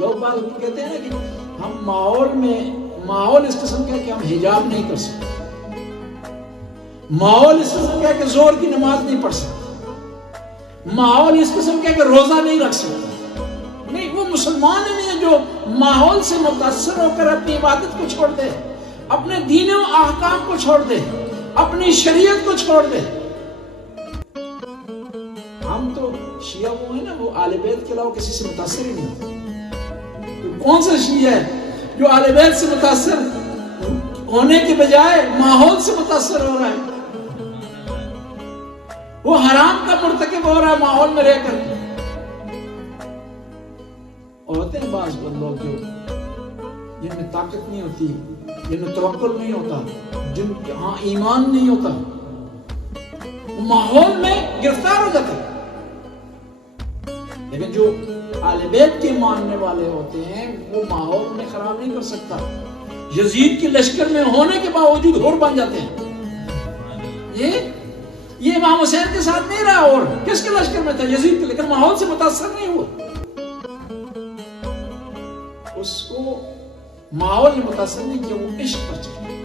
لوگ بعض کہتے ہیں نا کہ ہم ماحول اس قسم کا ہے کہ ہم حجاب نہیں کر سکتے، ماحول اس قسم کا ہے کہ زور کی نماز نہیں پڑھ سکتے، ماحول اس قسم کا ہے کہ روزہ نہیں رکھ سکتے۔ نہیں، وہ مسلمان ہی نہیں ہے جو ماحول سے متاثر ہو کر اپنی عبادت کو چھوڑ دے، اپنے دین و احکام کو چھوڑ دے، اپنی شریعت کو چھوڑ دے۔ ہم تو شیعہ وہ ہیں نا، وہ اہل بیت کے علاوہ کسی سے متاثر ہی نہیں۔ کون سا شیعہ ہے جو اہل بیت سے متاثر ہونے کے بجائے ماحول سے متاثر ہو رہا ہے؟ وہ حرام کا مرتکب ہو رہا ہے ماحول میں رہ کر۔ اور ہوتے ہیں بعض لوگ جو جن میں طاقت نہیں ہوتی، جن میں توکل نہیں ہوتا، جن کے ہاں ایمان نہیں ہوتا، وہ ماحول میں گرفتار ہو جاتے ہیں۔ لیکن جو اہل بیت کے ماننے والے ہوتے ہیں وہ ماحول میں خراب نہیں کر سکتا۔ یزید کے لشکر میں ہونے کے باوجود ہور بن جاتے ہیں۔ یہ امام حسین کے ساتھ نہیں رہا، اور کس کے لشکر میں تھا؟ یزید کے، لیکن ماحول سے متاثر نہیں ہوا۔ اس کو ماحول نے متاثر نہیں کیا، وہ عشق پر چلا۔